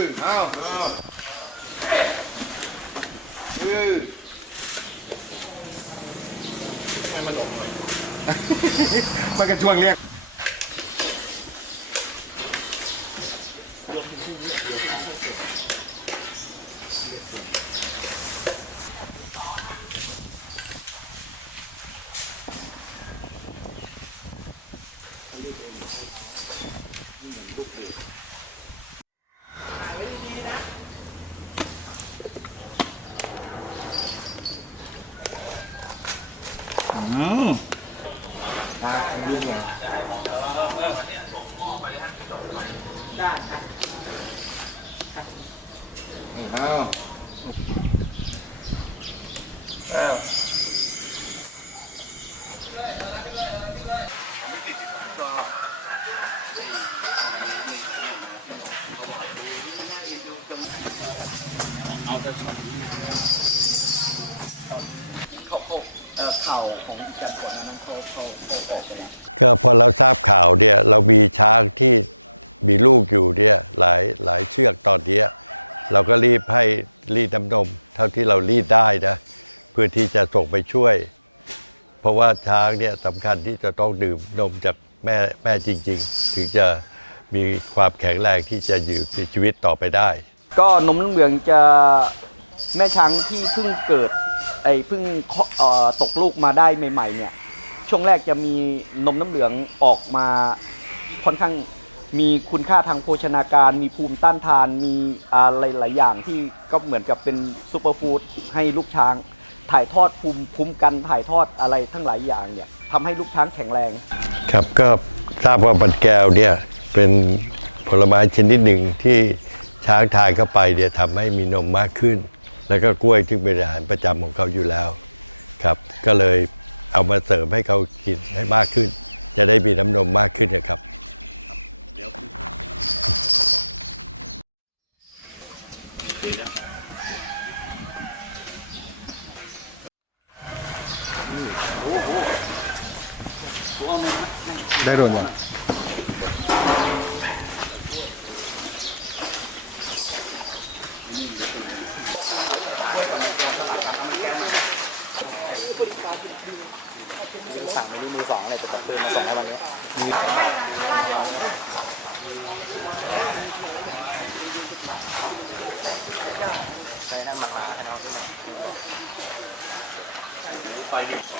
อเอาวอาเออให้มันหลงหน่อยมันกระช่วงเรียก ตายุ่งไงได้ค่ะเอาเอาว ข่าของจันทร์ผลนั้นเขาเขาเขาออกไปแล้วก็พอเราทราบข่าวเนี่ยเรามีช้างที่มีลูกอยู่เนี่ยหลายหลายเชือกตอนเนี้ยเราก็รีบให้รีดน้ำนม เท่าที่เรารีดได้นะ เพื่อที่จะส่งไปช่วย เพราะว่าช้างเนี่ยสำคัญที่จะต้องดื่มนมจากแม่แม่จริง ๆ ถึงจะมีความแข็งแรงที่จะอยู่ในชีวิตต่อไปได้ ก็นมเหลืองๆจะแม่ช้างที่เพิ่งเกิด ไอ้เพิ่งเคาะเอ่อตกลูกมาได้ใหม่ ๆ เนี่ย ช่วงแรกจะมีนมน้ำเหลืองออกมาค่อนข้างมีคุณค่าทางโภชนาการ มีภูมิต้านทานมีอะไรหลายอย่างที่ก็เหมือนกับเป็นซูเปอร์ฟู้ดให้ลูกช้าง ถ่ายทอดภูมิคุ้มกันถ่ายทอดอะไรทั้งหลายอย่างเนี่ยทำให้ลูกช้างแข็งแรง ครับก็ทราบว่าบันแก้วเนี่ยเป็นผลไม้ชนิดหนึ่งที่ช้างทานเข้าไปเนี่ยทำให้มีนมมากขึ้น แล้วก็กล้วยที่เป็นอาหารประจำของเขาอยู่แล้วครับ ก็เลยเอามาเสริมให้เขากินให้มากขึ้น จะได้มีน้ำนมมากขึ้นนะครับดีนะโอ้โหกูเอานมนะนั่นได้โดนก่อน ที่สั่งไมินิมือสองเลยแต่ตัดปืนมาส่งให้วันนี้เ